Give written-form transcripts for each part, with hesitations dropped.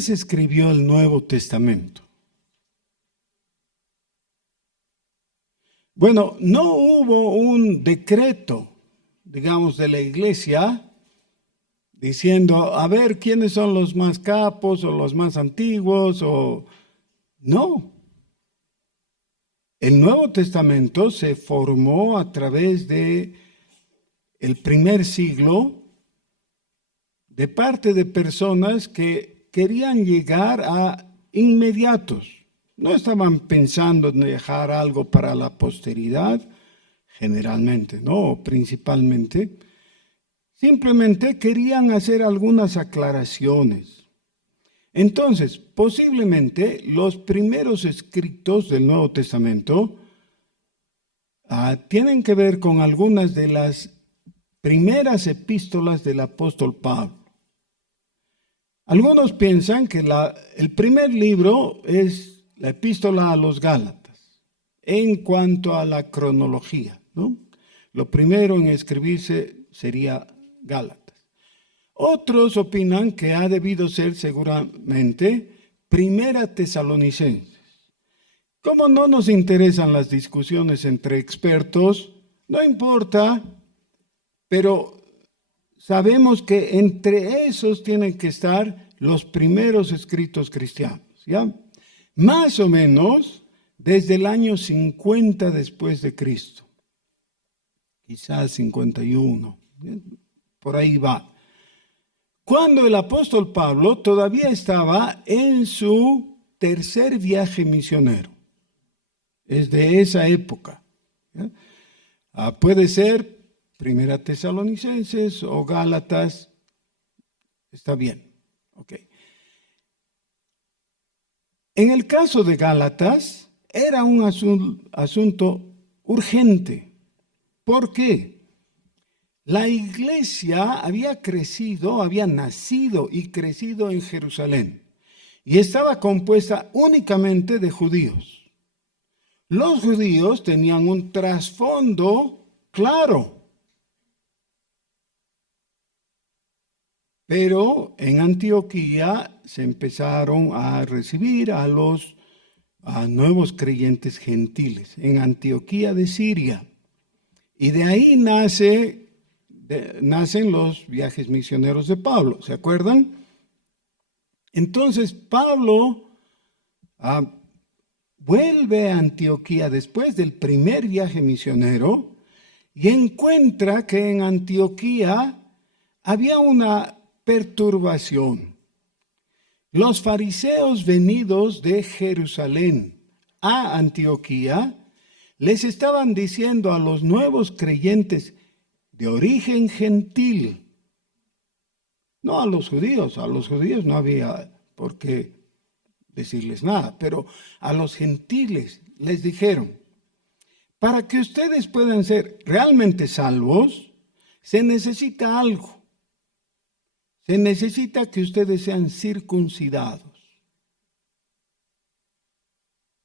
qué se escribió el Nuevo Testamento? Bueno, no hubo un decreto, digamos, de la iglesia diciendo, a ver, ¿quiénes son los más capos o los más antiguos? No. El Nuevo Testamento se formó a través de el primer siglo de parte de personas que querían llegar a inmediatos. No estaban pensando en dejar algo para la posteridad, generalmente, no, principalmente. Simplemente querían hacer algunas aclaraciones. Entonces, posiblemente los primeros escritos del Nuevo Testamento tienen que ver con algunas de las primeras epístolas del apóstol Pablo. Algunos piensan que el primer libro es la epístola a los Gálatas, en cuanto a la cronología, ¿no? Lo primero en escribirse sería Gálatas. Otros opinan que ha debido ser seguramente Primera Tesalonicenses. Como no nos interesan las discusiones entre expertos, no importa, pero sabemos que entre esos tienen que estar los primeros escritos cristianos, ¿ya? Más o menos desde el año 50 después de Cristo, quizás 51, por ahí va. Cuando el apóstol Pablo todavía estaba en su tercer viaje misionero. Es de esa época, ¿ya? Puede ser Primera Tesalonicenses o Gálatas, está bien, ok. En el caso de Gálatas, era un asunto urgente. ¿Por qué? La iglesia había crecido, había nacido y crecido en Jerusalén y estaba compuesta únicamente de judíos. Los judíos tenían un trasfondo claro, pero en Antioquía se empezaron a recibir a nuevos creyentes gentiles, en Antioquía de Siria. Y de ahí nacen los viajes misioneros de Pablo, ¿se acuerdan? Entonces Pablo vuelve a Antioquía después del primer viaje misionero y encuentra que en Antioquía había una perturbación. Los fariseos venidos de Jerusalén a Antioquía les estaban diciendo a los nuevos creyentes de origen gentil, no a los judíos no había por qué decirles nada, pero a los gentiles les dijeron, para que ustedes puedan ser realmente salvos, se necesita algo. Se necesita que ustedes sean circuncidados.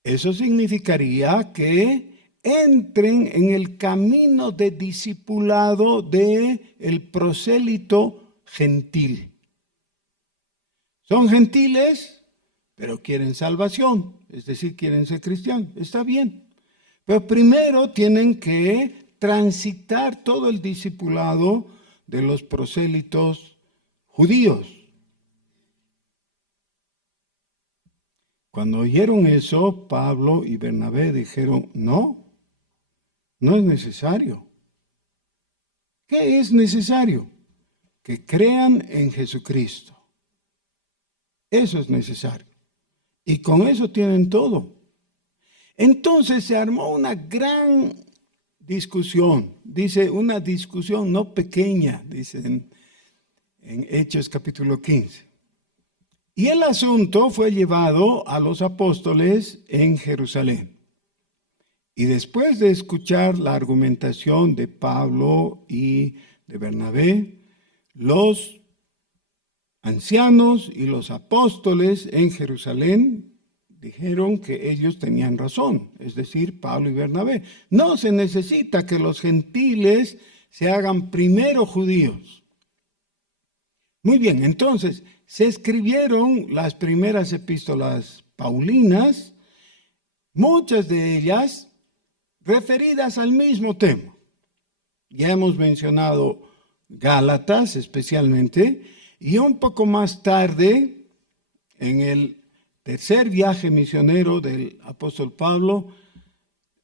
Eso significaría que entren en el camino de discipulado del prosélito gentil. Son gentiles, pero quieren salvación, es decir, quieren ser cristianos. Está bien, pero primero tienen que transitar todo el discipulado de los prosélitos judíos. Cuando oyeron eso, Pablo y Bernabé dijeron, no es necesario. ¿Qué es necesario? Que crean en Jesucristo. Eso es necesario. Y con eso tienen todo. Entonces se armó una gran discusión. Dice, una discusión no pequeña, dicen en Hechos capítulo 15. Y el asunto fue llevado a los apóstoles en Jerusalén. Y después de escuchar la argumentación de Pablo y de Bernabé, los ancianos y los apóstoles en Jerusalén dijeron que ellos tenían razón, es decir, Pablo y Bernabé. No se necesita que los gentiles se hagan primero judíos. Muy bien, entonces se escribieron las primeras epístolas paulinas, muchas de ellas referidas al mismo tema. Ya hemos mencionado Gálatas especialmente, y un poco más tarde, en el tercer viaje misionero del apóstol Pablo,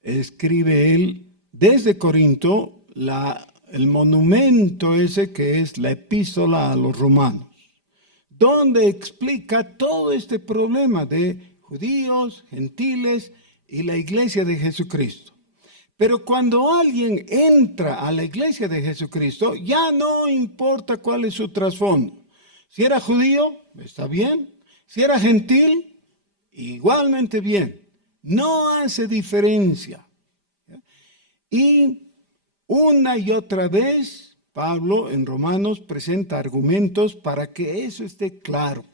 escribe él desde Corinto el monumento ese que es la epístola a los romanos, donde explica todo este problema de judíos, gentiles y la iglesia de Jesucristo. Pero cuando alguien entra a la iglesia de Jesucristo, ya no importa cuál es su trasfondo. Si era judío, está bien. Si era gentil, igualmente bien. No hace diferencia. Y una y otra vez, Pablo en Romanos presenta argumentos para que eso esté claro.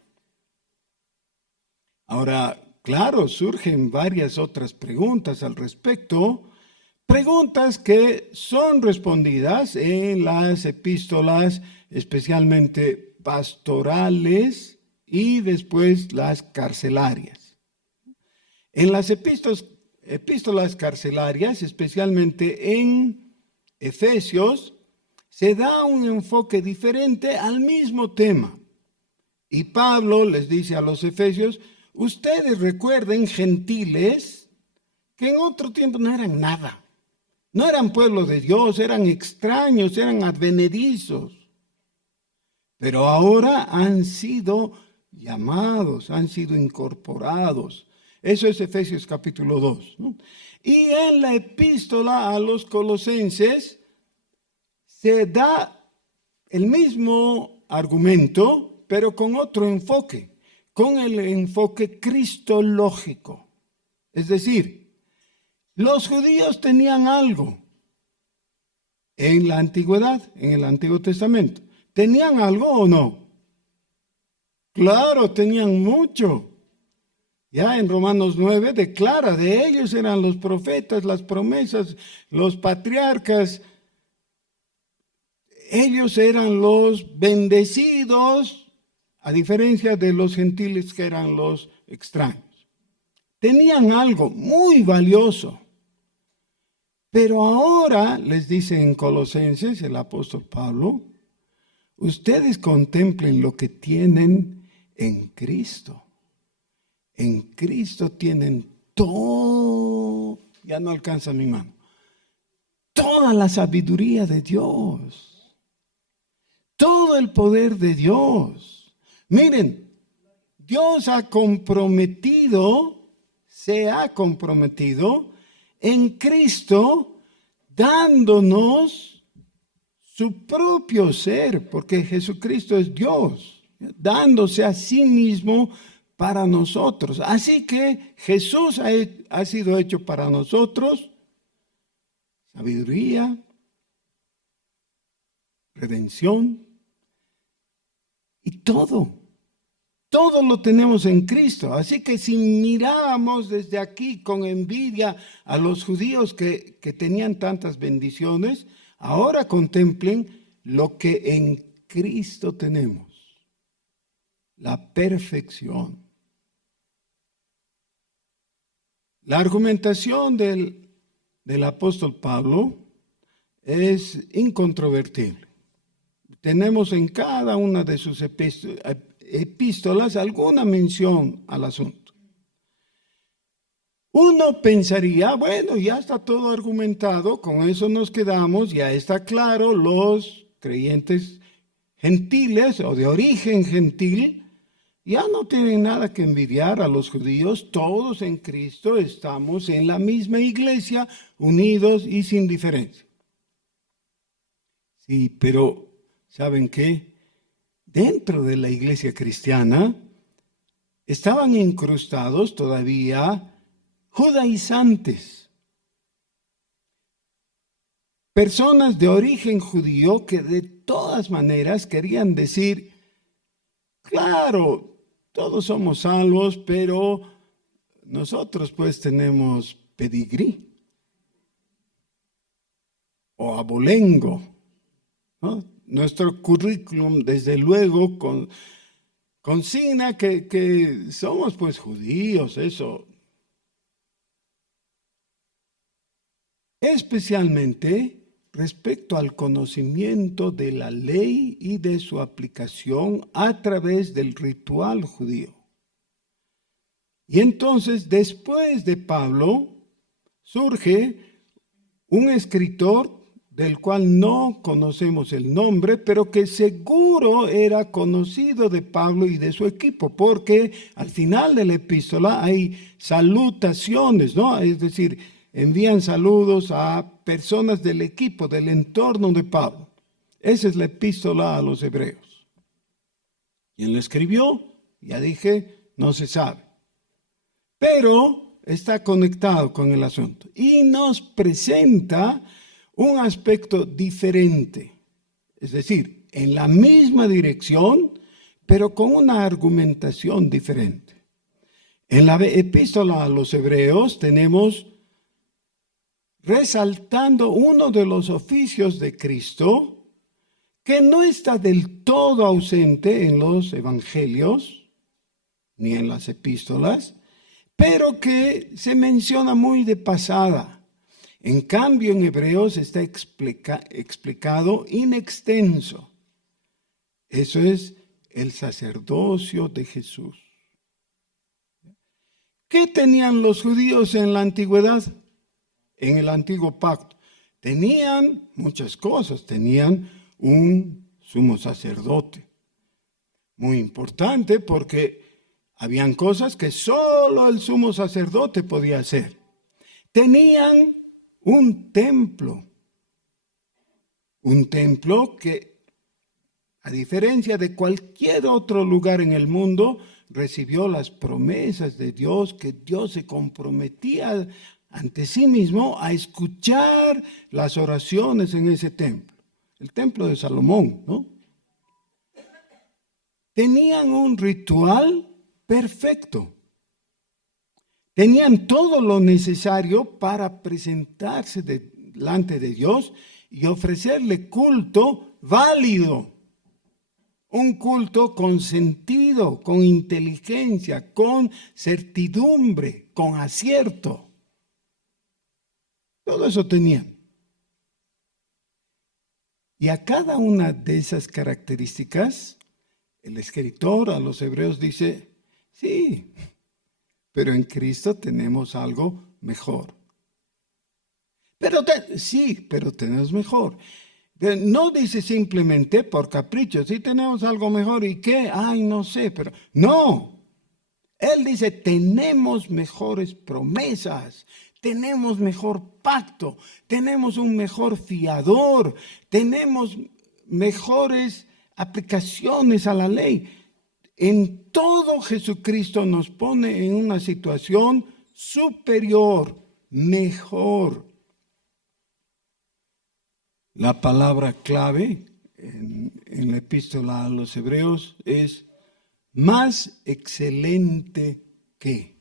Ahora, claro, surgen varias otras preguntas al respecto. Preguntas que son respondidas en las epístolas, especialmente pastorales y después las carcelarias. En las epístolas carcelarias, especialmente en Efesios, se da un enfoque diferente al mismo tema. Y Pablo les dice a los efesios, ustedes recuerden, gentiles, que en otro tiempo no eran nada. No eran pueblo de Dios, eran extraños, eran advenedizos. Pero ahora han sido llamados, han sido incorporados. Eso es Efesios capítulo 2, ¿no? Y en la epístola a los colosenses se da el mismo argumento, pero con otro enfoque, con el enfoque cristológico. Es decir, los judíos tenían algo en la antigüedad, en el Antiguo Testamento. ¿Tenían algo o no? Claro, tenían mucho. Ya en Romanos 9 declara, de ellos eran los profetas, las promesas, los patriarcas. Ellos eran los bendecidos, a diferencia de los gentiles que eran los extraños. Tenían algo muy valioso. Pero ahora, les dice en Colosenses el apóstol Pablo, ustedes contemplen lo que tienen en Cristo. En Cristo tienen todo, ya no alcanza mi mano, toda la sabiduría de Dios, todo el poder de Dios. Miren, Dios se ha comprometido en Cristo, dándonos su propio ser, porque Jesucristo es Dios, dándose a sí mismo para nosotros. Así que Jesús ha sido hecho para nosotros sabiduría, redención y todo. Todo lo tenemos en Cristo. Así que si miramos desde aquí con envidia a los judíos que tenían tantas bendiciones, ahora contemplen lo que en Cristo tenemos. La perfección. La argumentación del apóstol Pablo es incontrovertible. Tenemos en cada una de sus epístolas alguna mención al asunto. Uno pensaría, bueno, ya está todo argumentado, con eso nos quedamos, ya está claro, los creyentes gentiles o de origen gentil ya no tienen nada que envidiar a los judíos, todos en Cristo estamos en la misma iglesia, unidos y sin diferencia. Sí, pero ¿saben qué? Dentro de la iglesia cristiana estaban incrustados todavía judaizantes, personas de origen judío que de todas maneras querían decir, claro, todos somos salvos, pero nosotros pues tenemos pedigrí o abolengo, ¿no? nuestro currículum, desde luego, consigna que somos pues judíos, eso. Especialmente respecto al conocimiento de la ley y de su aplicación a través del ritual judío. Y entonces, después de Pablo, surge un escritor del cual no conocemos el nombre, pero que seguro era conocido de Pablo y de su equipo, porque al final de la epístola hay salutaciones, ¿no? Es decir, envían saludos a personas del equipo, del entorno de Pablo. Esa es la epístola a los hebreos. ¿Quién la escribió? Ya dije, no se sabe. Pero está conectado con el asunto y nos presenta un aspecto diferente, es decir, en la misma dirección, pero con una argumentación diferente. En la epístola a los hebreos tenemos resaltando uno de los oficios de Cristo que no está del todo ausente en los evangelios ni en las epístolas, pero que se menciona muy de pasada. En cambio, en Hebreos está explicado in extenso. Eso es el sacerdocio de Jesús. ¿Qué tenían los judíos en la antigüedad? En el antiguo pacto. Tenían muchas cosas. Tenían un sumo sacerdote. Muy importante porque habían cosas que solo el sumo sacerdote podía hacer. Tenían un templo que, a diferencia de cualquier otro lugar en el mundo, recibió las promesas de Dios, que Dios se comprometía ante sí mismo a escuchar las oraciones en ese templo, el templo de Salomón, ¿no? Tenían un ritual perfecto. Tenían todo lo necesario para presentarse delante de Dios y ofrecerle culto válido. Un culto con sentido, con inteligencia, con certidumbre, con acierto. Todo eso tenían. Y a cada una de esas características, el escritor a los hebreos dice, sí, pero en Cristo tenemos algo mejor. Pero tenemos mejor. No dice simplemente por capricho, sí tenemos algo mejor y qué, ay, no sé, pero no. Él dice, tenemos mejores promesas, tenemos mejor pacto, tenemos un mejor fiador, tenemos mejores aplicaciones a la ley. En todo Jesucristo nos pone en una situación superior, mejor. La palabra clave en la epístola a los hebreos es más excelente que.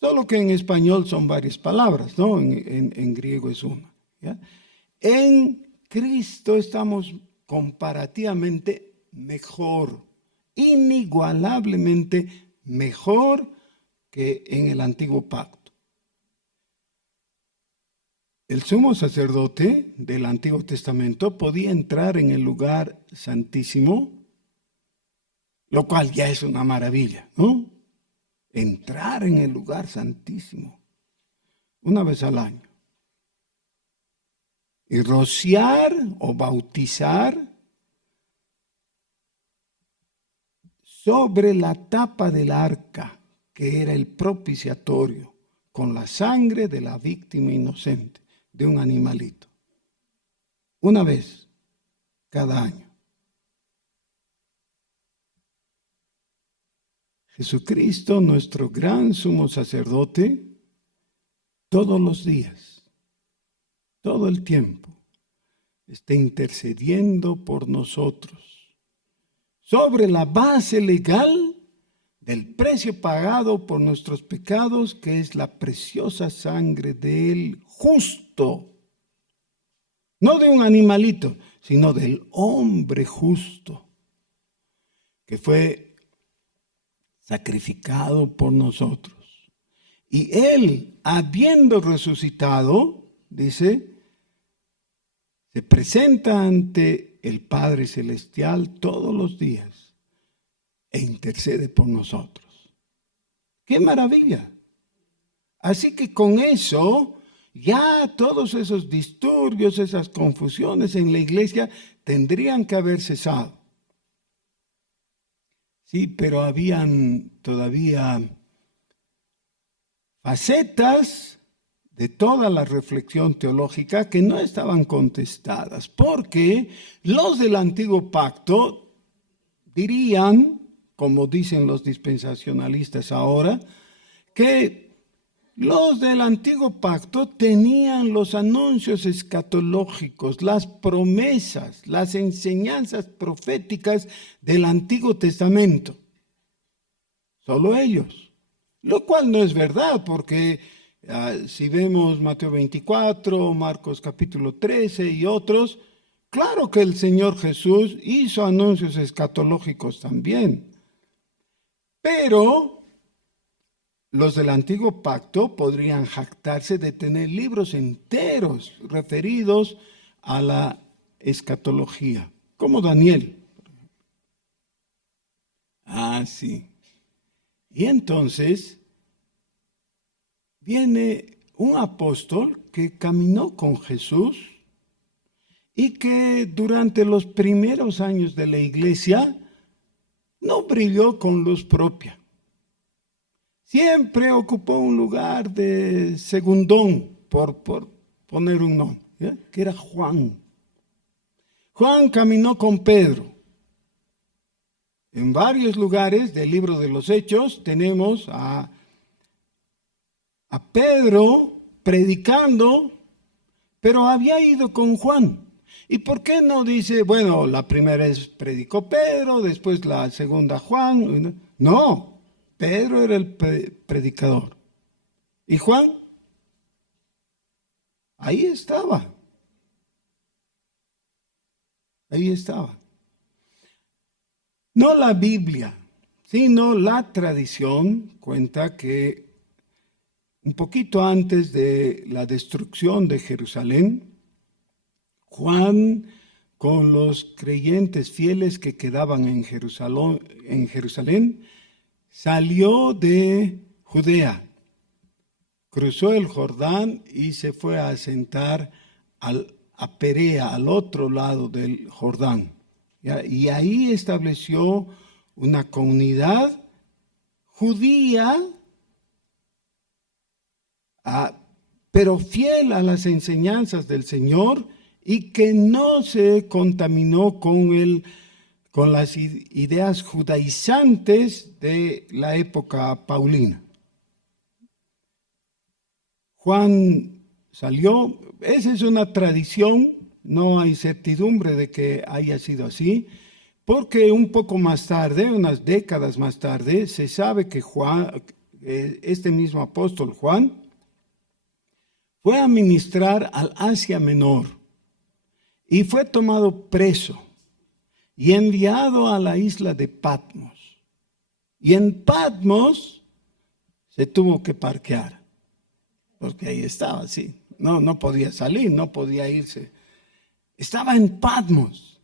Solo que en español son varias palabras, ¿no? En griego es una. ¿Ya? En Cristo estamos comparativamente mejor, inigualablemente mejor que en el antiguo pacto. El sumo sacerdote del Antiguo Testamento podía entrar en el lugar santísimo, lo cual ya es una maravilla, ¿no? Entrar en el lugar santísimo una vez al año. Y rociar o bautizar sobre la tapa del arca, que era el propiciatorio, con la sangre de la víctima inocente, de un animalito. Una vez cada año. Jesucristo, nuestro gran sumo sacerdote, todos los días, todo el tiempo, está intercediendo por nosotros sobre la base legal del precio pagado por nuestros pecados, que es la preciosa sangre del justo. No de un animalito, sino del hombre justo, que fue sacrificado por nosotros. Y él, habiendo resucitado, dice, se presenta ante el Padre Celestial todos los días e intercede por nosotros. ¡Qué maravilla! Así que con eso, ya todos esos disturbios, esas confusiones en la iglesia tendrían que haber cesado. Sí, pero habían todavía facetas de toda la reflexión teológica que no estaban contestadas, porque los del antiguo pacto dirían, como dicen los dispensacionalistas ahora, que los del antiguo pacto tenían los anuncios escatológicos, las promesas, las enseñanzas proféticas del Antiguo Testamento. Solo ellos. Lo cual no es verdad, porque si vemos Mateo 24, Marcos capítulo 13 y otros, claro que el Señor Jesús hizo anuncios escatológicos también. Pero los del antiguo pacto podrían jactarse de tener libros enteros referidos a la escatología, como Daniel. Sí. Y entonces viene un apóstol que caminó con Jesús y que durante los primeros años de la iglesia no brilló con luz propia. Siempre ocupó un lugar de segundón, por poner un nombre, ¿ya? Que era Juan. Juan caminó con Pedro. En varios lugares del libro de los Hechos tenemos a Pedro predicando, pero había ido con Juan. ¿Y por qué no dice, bueno, la primera vez predicó Pedro, después la segunda Juan? No. Pedro era el predicador. ¿Y Juan? Ahí estaba. Ahí estaba. No la Biblia, sino la tradición cuenta que un poquito antes de la destrucción de Jerusalén, Juan, con los creyentes fieles que quedaban en Jerusalén, salió de Judea, cruzó el Jordán y se fue a asentar a Perea, al otro lado del Jordán. ¿Ya? Y ahí estableció una comunidad judía, pero fiel a las enseñanzas del Señor y que no se contaminó con las ideas judaizantes de la época paulina. Juan salió, esa es una tradición, no hay certidumbre de que haya sido así, porque un poco más tarde, unas décadas más tarde, se sabe que Juan, este mismo apóstol Juan, fue a ministrar al Asia Menor y fue tomado preso y enviado a la isla de Patmos. Y en Patmos se tuvo que parquear, porque ahí estaba, sí. No podía salir, no podía irse. Estaba en Patmos.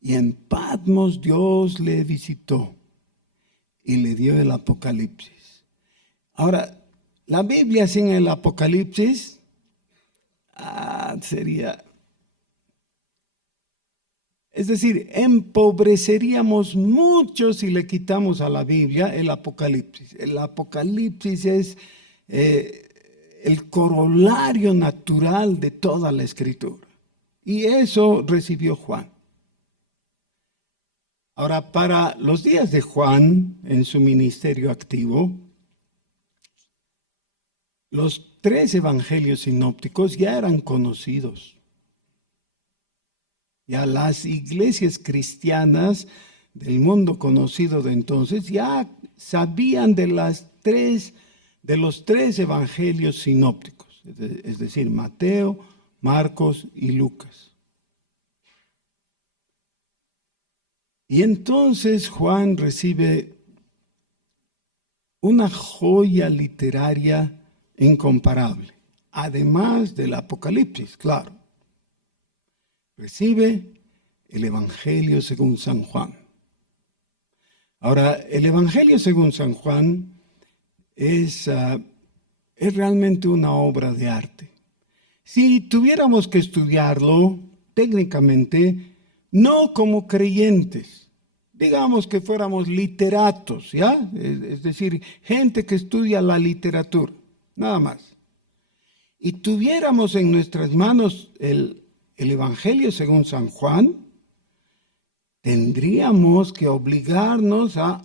Y en Patmos Dios le visitó y le dio el Apocalipsis. Ahora, la Biblia sin el Apocalipsis sería... Es decir, empobreceríamos mucho si le quitamos a la Biblia el Apocalipsis. El Apocalipsis es el corolario natural de toda la Escritura. Y eso recibió Juan. Ahora, para los días de Juan, en su ministerio activo, los 3 evangelios sinópticos ya eran conocidos. Ya las iglesias cristianas del mundo conocido de entonces ya sabían de los 3 evangelios sinópticos, es decir, Mateo, Marcos y Lucas. Y entonces Juan recibe una joya literaria incomparable, además del Apocalipsis, claro. Recibe el Evangelio según San Juan. Ahora, el Evangelio según San Juan es realmente una obra de arte. Si tuviéramos que estudiarlo técnicamente, no como creyentes, digamos que fuéramos literatos, ¿ya? Es decir, gente que estudia la literatura, nada más. Y tuviéramos en nuestras manos el Evangelio según San Juan, tendríamos que obligarnos a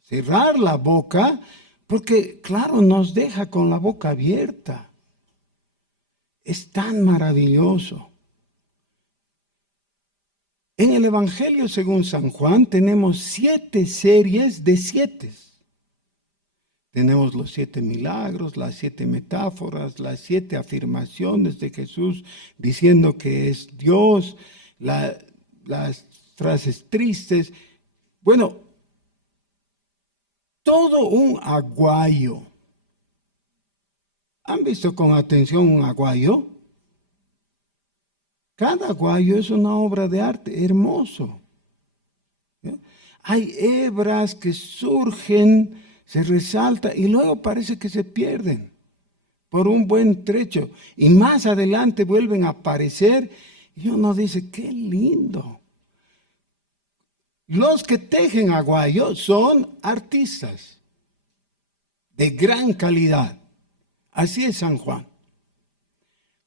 cerrar la boca, porque claro, nos deja con la boca abierta. Es tan maravilloso. En el Evangelio según San Juan tenemos 7 series de 7. Tenemos los 7 milagros, las 7 metáforas, las 7 afirmaciones de Jesús diciendo que es Dios, las frases tristes. Bueno, todo un aguayo. ¿Han visto con atención un aguayo? Cada aguayo es una obra de arte hermoso. ¿Ya? Hay hebras que surgen, se resaltan y luego parece que se pierden por un buen trecho. Y más adelante vuelven a aparecer y uno dice, qué lindo. Los que tejen aguayo son artistas de gran calidad. Así es San Juan.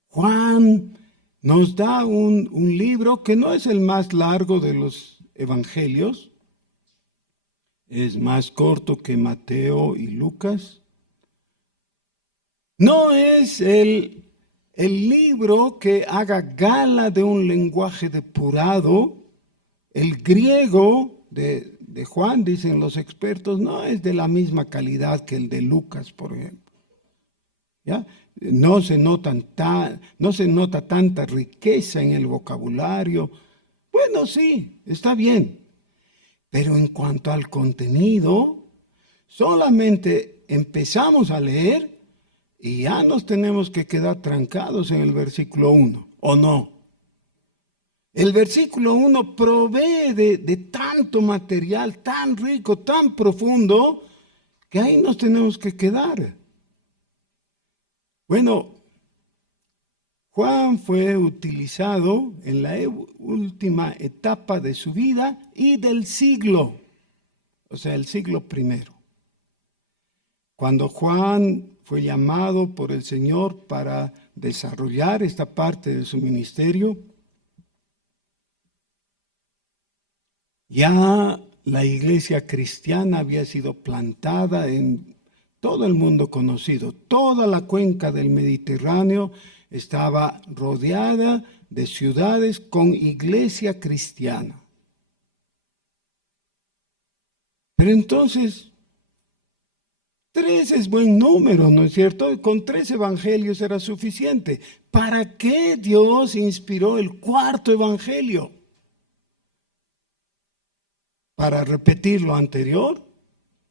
Juan nos da un libro que no es el más largo de los evangelios, es más corto que Mateo y Lucas. No es el libro que haga gala de un lenguaje depurado. El griego de Juan, dicen los expertos, no es de la misma calidad que el de Lucas, por ejemplo. ¿Ya? No se nota tanta riqueza en el vocabulario. Bueno, sí, está bien. Pero en cuanto al contenido, solamente empezamos a leer y ya nos tenemos que quedar trancados en el versículo 1, ¿o no? El versículo 1 provee de tanto material tan rico, tan profundo, que ahí nos tenemos que quedar. Bueno, Juan fue utilizado en la última etapa de su vida y del siglo, o sea, el siglo primero. Cuando Juan fue llamado por el Señor para desarrollar esta parte de su ministerio, ya la iglesia cristiana había sido plantada en todo el mundo conocido. Toda la cuenca del Mediterráneo estaba rodeada de ciudades con iglesia cristiana. Pero entonces, 3 es buen número, ¿no es cierto? Con 3 evangelios era suficiente. ¿Para qué Dios inspiró el 4º evangelio? ¿Para repetir lo anterior?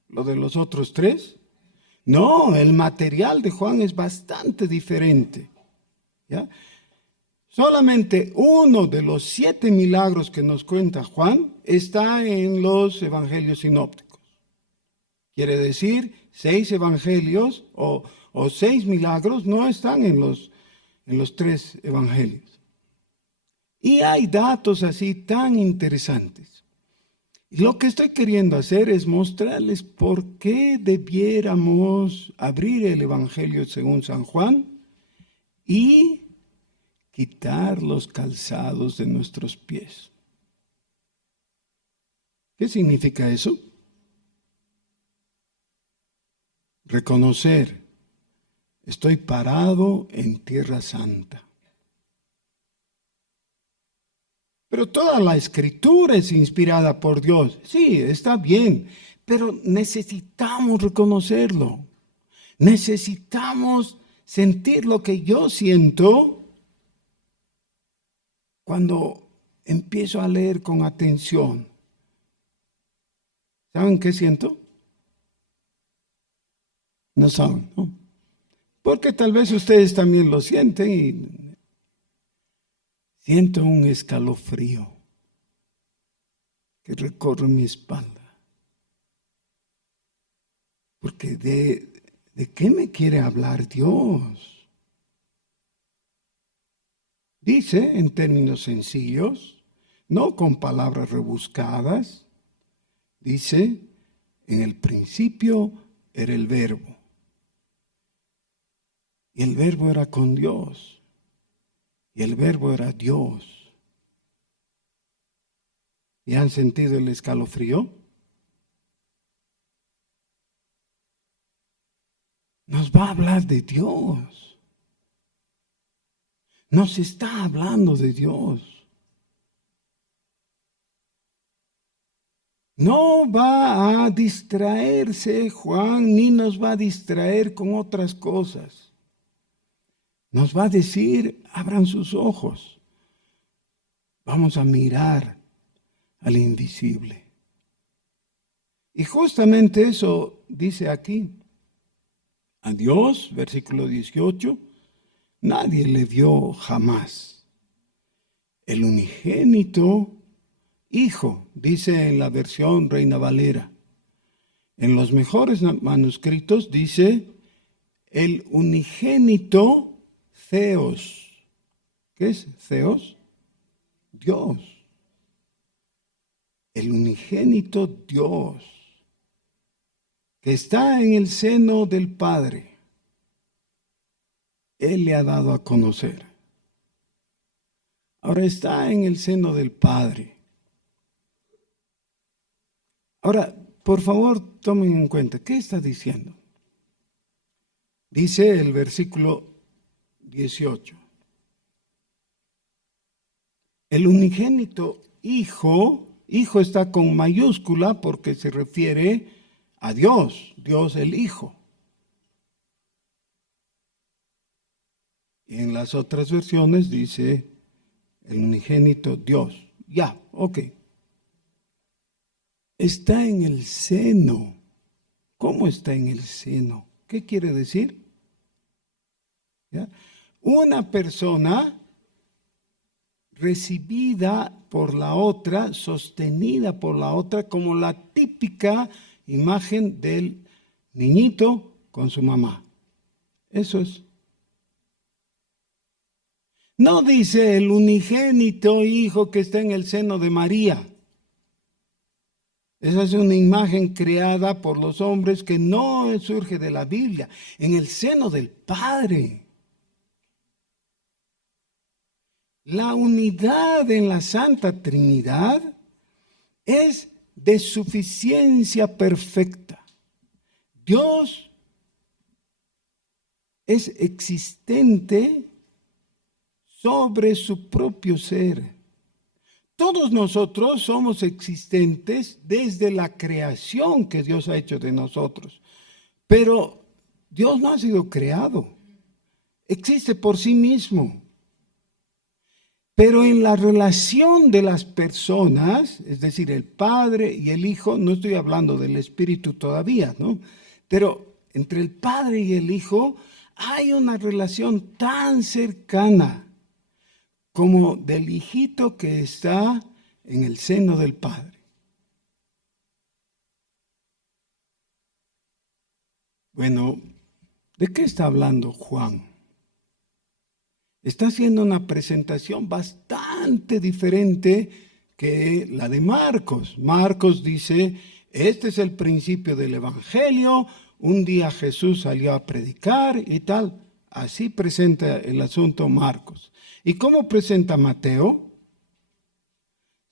¿Lo de los otros 3? No, el material de Juan es bastante diferente. ¿Ya? Solamente uno de los 7 milagros que nos cuenta Juan está en los evangelios sinópticos. Quiere decir, 6 evangelios o 6 milagros no están en los 3 evangelios. Y hay datos así tan interesantes. Y lo que estoy queriendo hacer es mostrarles por qué debiéramos abrir el Evangelio según San Juan y quitar los calzados de nuestros pies. ¿Qué significa eso? Reconocer, estoy parado en tierra santa. Pero toda la escritura es inspirada por Dios. Sí, está bien, pero necesitamos reconocerlo. Necesitamos sentir lo que yo siento cuando empiezo a leer con atención, ¿saben qué siento? No saben, ¿no? Porque tal vez ustedes también lo sienten y siento un escalofrío que recorre mi espalda. Porque ¿de qué me quiere hablar Dios? Dice en términos sencillos, no con palabras rebuscadas, dice, en el principio era el Verbo. Y el Verbo era con Dios. Y el Verbo era Dios. ¿Y han sentido el escalofrío? Nos va a hablar de Dios. Nos está hablando de Dios. No va a distraerse Juan, ni nos va a distraer con otras cosas. Nos va a decir, abran sus ojos. Vamos a mirar al invisible. Y justamente eso dice aquí. A Dios, versículo 18, nadie le vio jamás. El unigénito Hijo, dice en la versión Reina Valera. En los mejores manuscritos dice el unigénito Theos. ¿Qué es Theos? Dios. El unigénito Dios, que está en el seno del Padre. Él le ha dado a conocer. Ahora está en el seno del Padre. Ahora, por favor, tomen en cuenta, ¿qué está diciendo? Dice el versículo 18. El unigénito Hijo está con mayúscula porque se refiere a Dios, Dios el Hijo. Y en las otras versiones dice el unigénito Dios. Ya, ok. Está en el seno. ¿Cómo está en el seno? ¿Qué quiere decir? ¿Ya? Una persona recibida por la otra, sostenida por la otra, como la típica imagen del niñito con su mamá. Eso es. No dice el unigénito Hijo que está en el seno de María. Esa es una imagen creada por los hombres que no surge de la Biblia, en el seno del Padre. La unidad en la Santa Trinidad es de suficiencia perfecta. Dios es existente sobre su propio ser. Todos nosotros somos existentes desde la creación que Dios ha hecho de nosotros. Pero Dios no ha sido creado. Existe por sí mismo. Pero en la relación de las personas, es decir, el Padre y el Hijo, no estoy hablando del Espíritu todavía, ¿no? Pero entre el Padre y el Hijo hay una relación tan cercana como del hijito que está en el seno del Padre. Bueno, ¿de qué está hablando Juan? Está haciendo una presentación bastante diferente que la de Marcos. Marcos dice, este es el principio del Evangelio, un día Jesús salió a predicar y tal. Así presenta el asunto Marcos. ¿Y cómo presenta Mateo?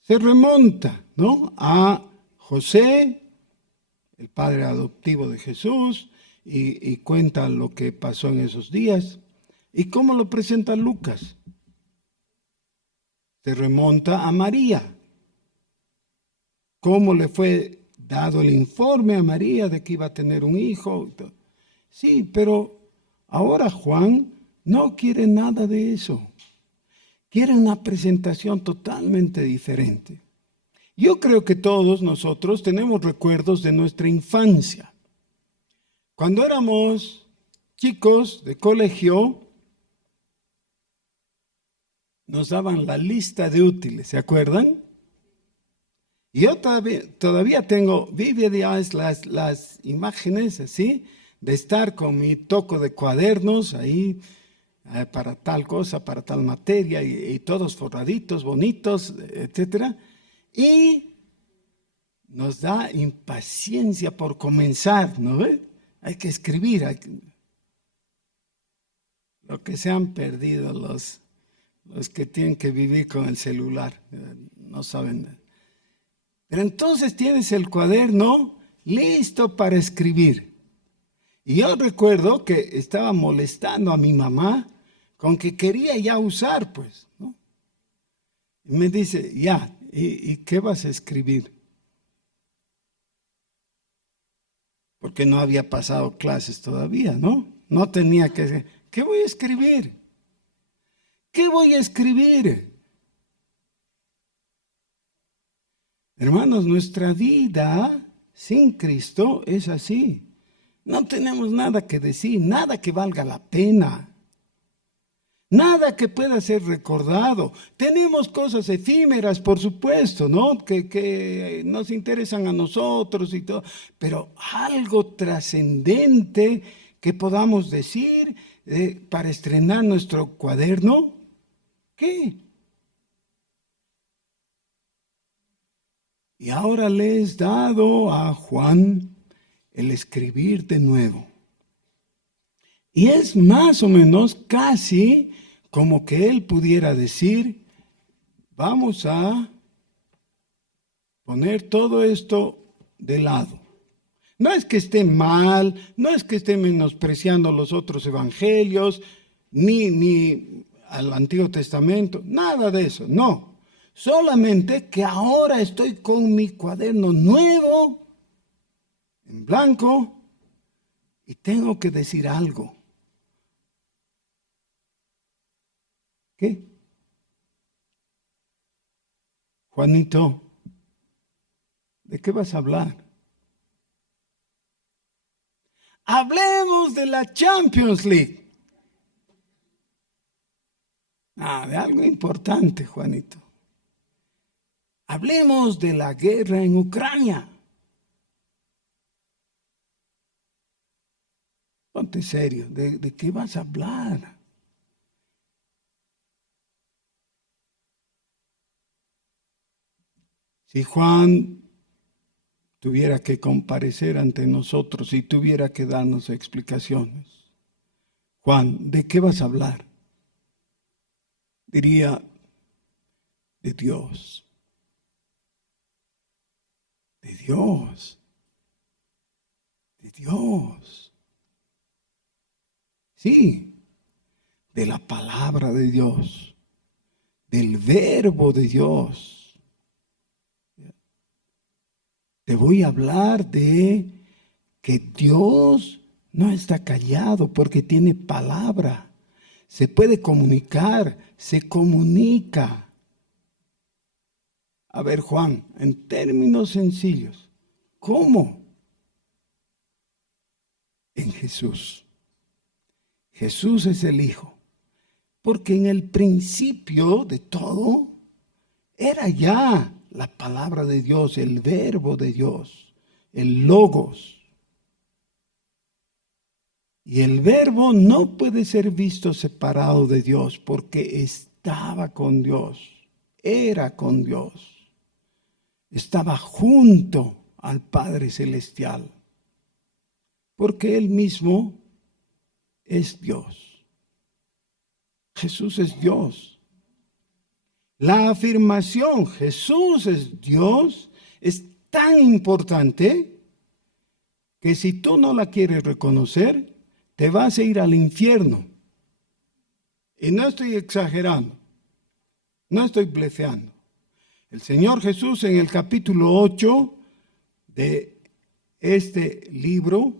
Se remonta, ¿no?, a José, el padre adoptivo de Jesús, y cuenta lo que pasó en esos días. ¿Y cómo lo presenta Lucas? Se remonta a María. ¿Cómo le fue dado el informe a María de que iba a tener un hijo? Sí, pero ahora Juan no quiere nada de eso. quiere una presentación totalmente diferente. Yo creo que todos nosotros tenemos recuerdos de nuestra infancia. Cuando éramos chicos de colegio, nos daban la lista de útiles, ¿se acuerdan? Y yo todavía tengo vividas las imágenes así, de estar con mi toco de cuadernos ahí, para tal cosa, para tal materia, y todos forraditos, bonitos, etcétera. Y nos da impaciencia por comenzar, ¿no ve? Hay que escribir, lo que se han perdido los que tienen que vivir con el celular, no saben. Pero entonces tienes el cuaderno listo para escribir. Y yo recuerdo que estaba molestando a mi mamá con que quería ya usar, pues, ¿no? Y me dice, ya, ¿y qué vas a escribir? Porque no había pasado clases todavía, ¿no? No tenía que decir, ¿qué voy a escribir? ¿Qué voy a escribir? Hermanos, nuestra vida sin Cristo es así. No tenemos nada que decir, nada que valga la pena. Nada que pueda ser recordado. Tenemos cosas efímeras, por supuesto, ¿no? Que nos interesan a nosotros y todo, pero algo trascendente que podamos decir para estrenar nuestro cuaderno, ¿qué? Y ahora le es dado a Juan el escribir de nuevo. Y es más o menos casi como que él pudiera decir, vamos a poner todo esto de lado. No es que esté mal, no es que esté menospreciando los otros evangelios, ni al Antiguo Testamento, nada de eso, no. Solamente que ahora estoy con mi cuaderno nuevo, en blanco, y tengo que decir algo. ¿Qué? Juanito, ¿de qué vas a hablar? Hablemos de la Champions League. De algo importante, Juanito. Hablemos de la guerra en Ucrania. Ponte serio, ¿de qué vas a hablar? Si Juan tuviera que comparecer ante nosotros y tuviera que darnos explicaciones, Juan, ¿de qué vas a hablar? Diría, de Dios. De Dios. De Dios. Sí, de la palabra de Dios, del verbo de Dios. Te voy a hablar de que Dios no está callado porque tiene palabra. Se puede comunicar, se comunica. A ver, Juan, en términos sencillos, ¿cómo? En Jesús. Jesús es el Hijo. Porque en el principio de todo era ya la palabra de Dios, el verbo de Dios, el logos. Y el verbo no puede ser visto separado de Dios porque estaba con Dios, era con Dios, estaba junto al Padre Celestial, porque Él mismo es Dios. Jesús es Dios. La afirmación Jesús es Dios es tan importante que si tú no la quieres reconocer, te vas a ir al infierno. Y no estoy exagerando, no estoy blefeando. El Señor Jesús en el capítulo 8 de este libro,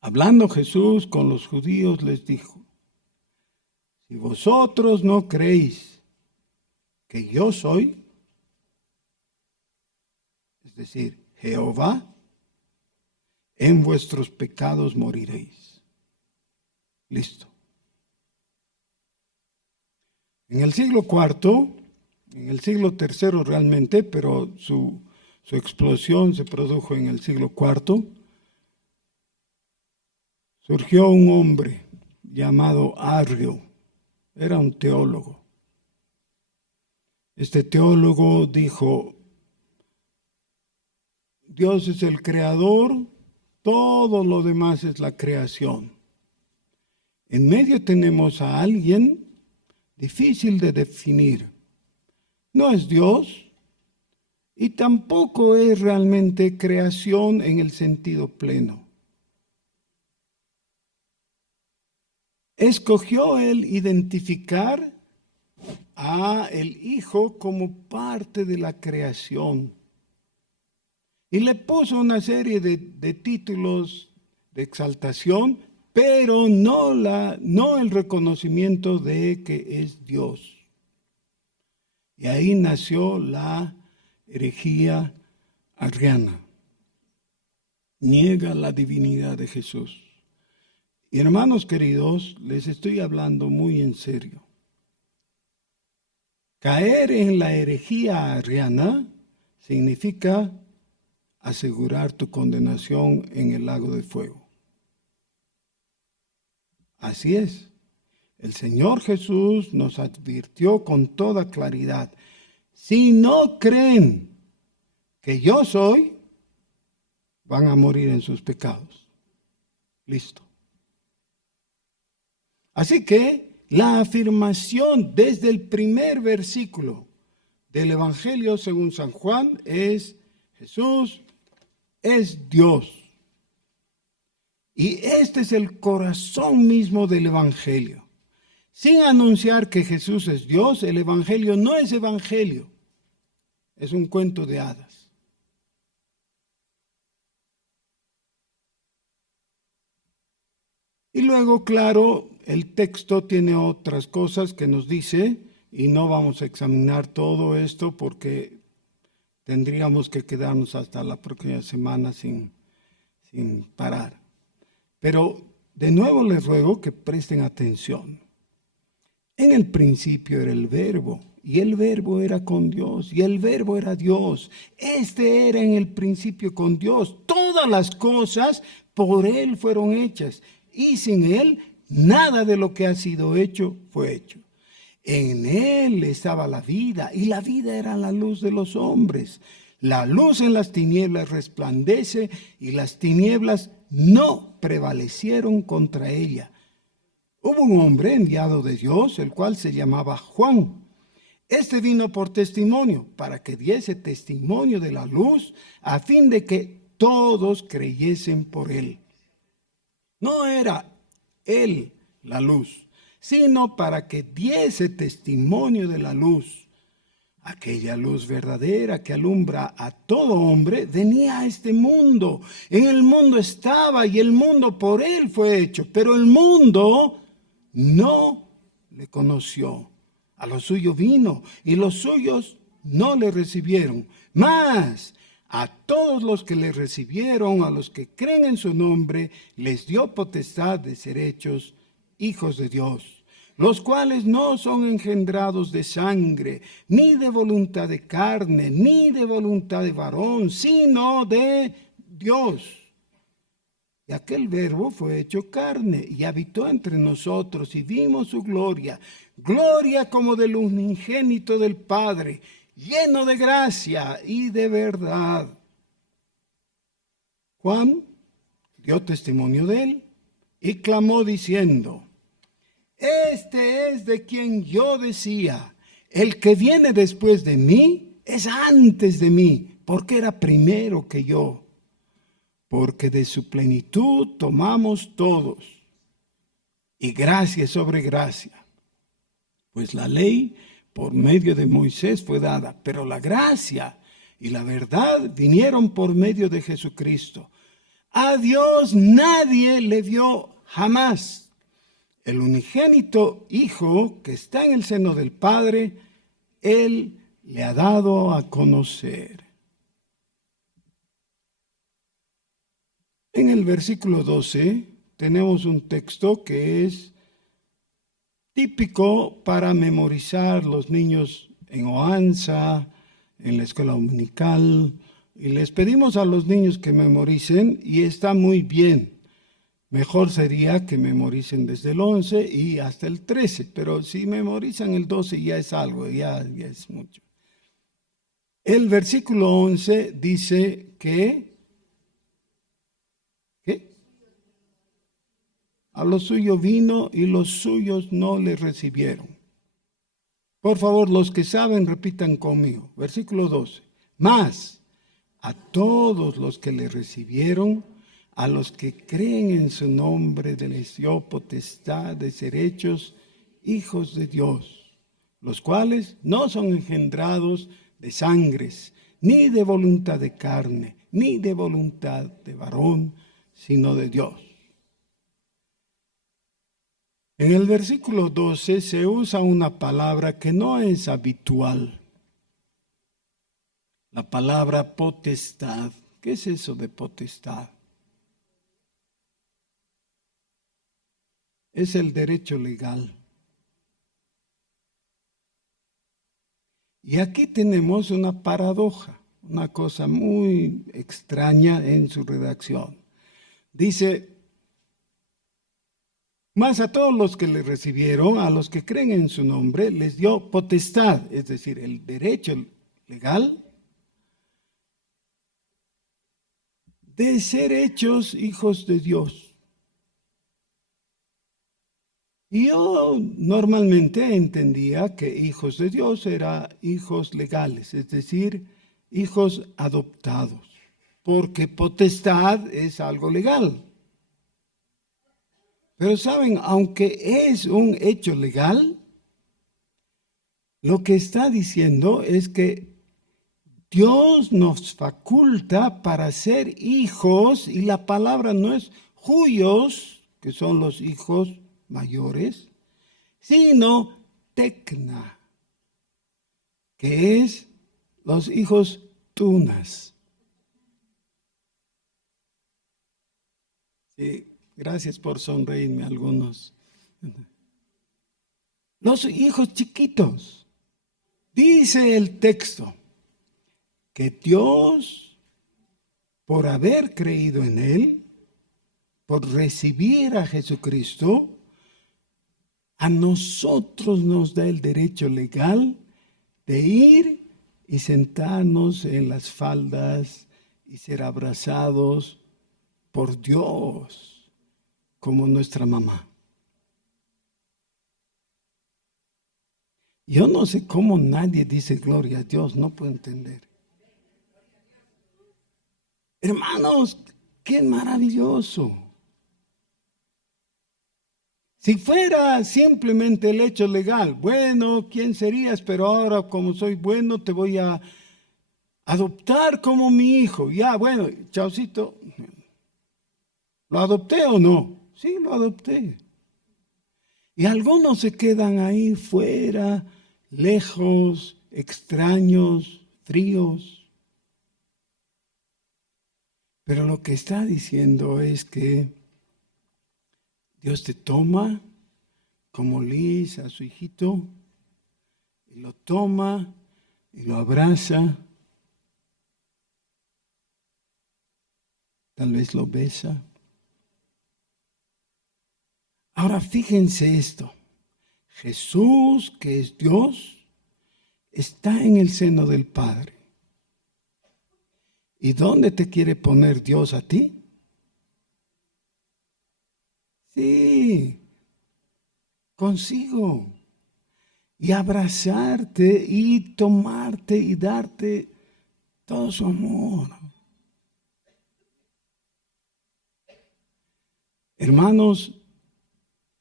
hablando Jesús con los judíos, les dijo, si vosotros no creéis que yo soy, es decir, Jehová, en vuestros pecados moriréis. Listo. En el siglo IV, en el siglo III realmente, pero su explosión se produjo en el siglo IV, surgió un hombre llamado Arrio. Era un teólogo. Este teólogo dijo: Dios es el creador, todo lo demás es la creación. En medio tenemos a alguien difícil de definir. No es Dios y tampoco es realmente creación en el sentido pleno. Escogió él identificar a el Hijo como parte de la creación y le puso una serie de títulos de exaltación, pero no el reconocimiento de que es Dios. Y ahí nació la herejía arriana. Niega la divinidad de Jesús. Y hermanos queridos, les estoy hablando muy en serio. Caer en la herejía arriana significa asegurar tu condenación en el lago de fuego. Así es. El Señor Jesús nos advirtió con toda claridad: si no creen que yo soy, van a morir en sus pecados. Listo. Así que la afirmación desde el primer versículo del Evangelio según San Juan es: Jesús es Dios. Y este es el corazón mismo del Evangelio. Sin anunciar que Jesús es Dios, el Evangelio no es Evangelio. Es un cuento de hadas. Y luego, claro, el texto tiene otras cosas que nos dice, y no vamos a examinar todo esto porque tendríamos que quedarnos hasta la próxima semana sin parar. Pero de nuevo les ruego que presten atención. En el principio era el Verbo, y el Verbo era con Dios, y el Verbo era Dios. Este era en el principio con Dios. Todas las cosas por Él fueron hechas, y sin Él nada de lo que ha sido hecho fue hecho. En Él estaba la vida, y la vida era la luz de los hombres. La luz en las tinieblas resplandece, y las tinieblas no prevalecieron contra ella. Hubo un hombre enviado de Dios, el cual se llamaba Juan. Este vino por testimonio, para que diese testimonio de la luz, a fin de que todos creyesen por él. No era él la luz, sino para que diese testimonio de la luz. Aquella luz verdadera que alumbra a todo hombre venía a este mundo. En el mundo estaba y el mundo por él fue hecho, pero el mundo no le conoció. A lo suyo vino y los suyos no le recibieron. Mas a todos los que le recibieron, a los que creen en su nombre, les dio potestad de ser hechos hijos de Dios, los cuales no son engendrados de sangre, ni de voluntad de carne, ni de voluntad de varón, sino de Dios. Y aquel Verbo fue hecho carne y habitó entre nosotros, y vimos su gloria, gloria como del unigénito del Padre, lleno de gracia y de verdad. Juan dio testimonio de él y clamó diciendo: este es de quien yo decía, el que viene después de mí es antes de mí, porque era primero que yo. Porque de su plenitud tomamos todos, y gracia sobre gracia. Pues la ley por medio de Moisés fue dada, pero la gracia y la verdad vinieron por medio de Jesucristo. A Dios nadie le vio jamás. el unigénito Hijo que está en el seno del Padre, Él le ha dado a conocer. En el versículo 12 tenemos un texto que es típico para memorizar los niños en Oanza, en la escuela dominical, y les pedimos a los niños que memoricen y está muy bien. Mejor sería que memoricen desde el 11 y hasta el 13, pero si memorizan el 12 ya es algo, ya es mucho. El versículo 11 dice que a lo suyo vino y los suyos no le recibieron. Por favor, los que saben, repitan conmigo. Versículo 12. Mas a todos los que le recibieron, a los que creen en su nombre, les dio potestad de ser hechos hijos de Dios, los cuales no son engendrados de sangres, ni de voluntad de carne, ni de voluntad de varón, sino de Dios. En el versículo 12 se usa una palabra que no es habitual. La palabra potestad. ¿Qué es eso de potestad? Es el derecho legal. Y aquí tenemos una paradoja, una cosa muy extraña en su redacción. Dice, mas a todos los que le recibieron, a los que creen en su nombre, les dio potestad, es decir, el derecho legal de ser hechos hijos de Dios. Y yo normalmente entendía que hijos de Dios eran hijos legales, es decir, hijos adoptados, porque potestad es algo legal. Pero saben, aunque es un hecho legal, lo que está diciendo es que Dios nos faculta para ser hijos, y la palabra no es huyos, que son los hijos mayores, sino tecna, que es los hijos tunas. Sí, gracias por sonreírme algunos. Los hijos chiquitos. Dice el texto que Dios, por haber creído en Él, por recibir a Jesucristo, a nosotros nos da el derecho legal de ir y sentarnos en las faldas y ser abrazados por Dios como nuestra mamá. Yo no sé cómo nadie dice gloria a Dios, no puedo entender. Hermanos, qué maravilloso. Si fuera simplemente el hecho legal, bueno, ¿quién serías? Pero ahora como soy bueno te voy a adoptar como mi hijo. Ya, bueno, chaucito. ¿Lo adopté o no? Sí, lo adopté. Y algunos se quedan ahí fuera, lejos, extraños, fríos. Pero lo que está diciendo es que Dios te toma como Liz a su hijito, y lo toma y lo abraza, tal vez lo besa. Ahora fíjense esto, Jesús, que es Dios, está en el seno del Padre. ¿Y dónde te quiere poner Dios a ti? Sí, consigo. Y abrazarte y tomarte y darte todo su amor. Hermanos,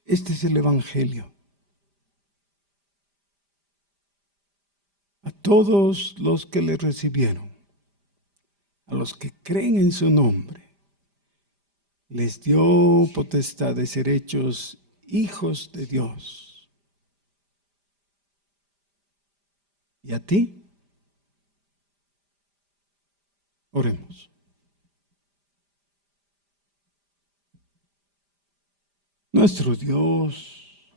este es el Evangelio. A todos los que le recibieron, a los que creen en su nombre, les dio potestad de ser hechos hijos de Dios. ¿Y a ti? Oremos. Nuestro Dios,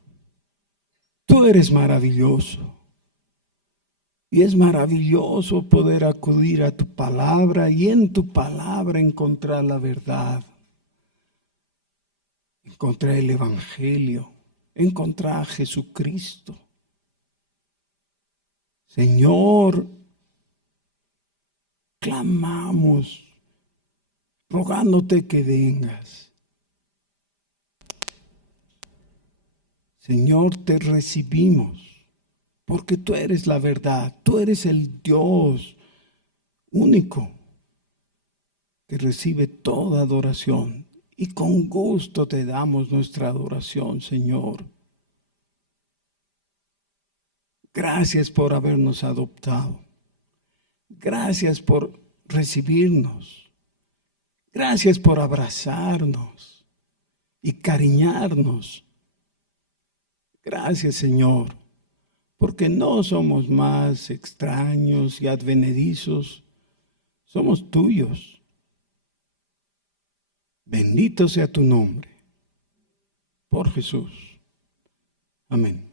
tú eres maravilloso. Y es maravilloso poder acudir a tu palabra y en tu palabra encontrar la verdad, encontrar el Evangelio, encontrar a Jesucristo. Señor, clamamos, rogándote que vengas. Señor, te recibimos. Porque tú eres la verdad, tú eres el Dios único que recibe toda adoración. Y con gusto te damos nuestra adoración, Señor. Gracias por habernos adoptado. Gracias por recibirnos. Gracias por abrazarnos y cariñarnos. Gracias, Señor. Porque no somos más extraños y advenedizos, somos tuyos. Bendito sea tu nombre, por Jesús. Amén.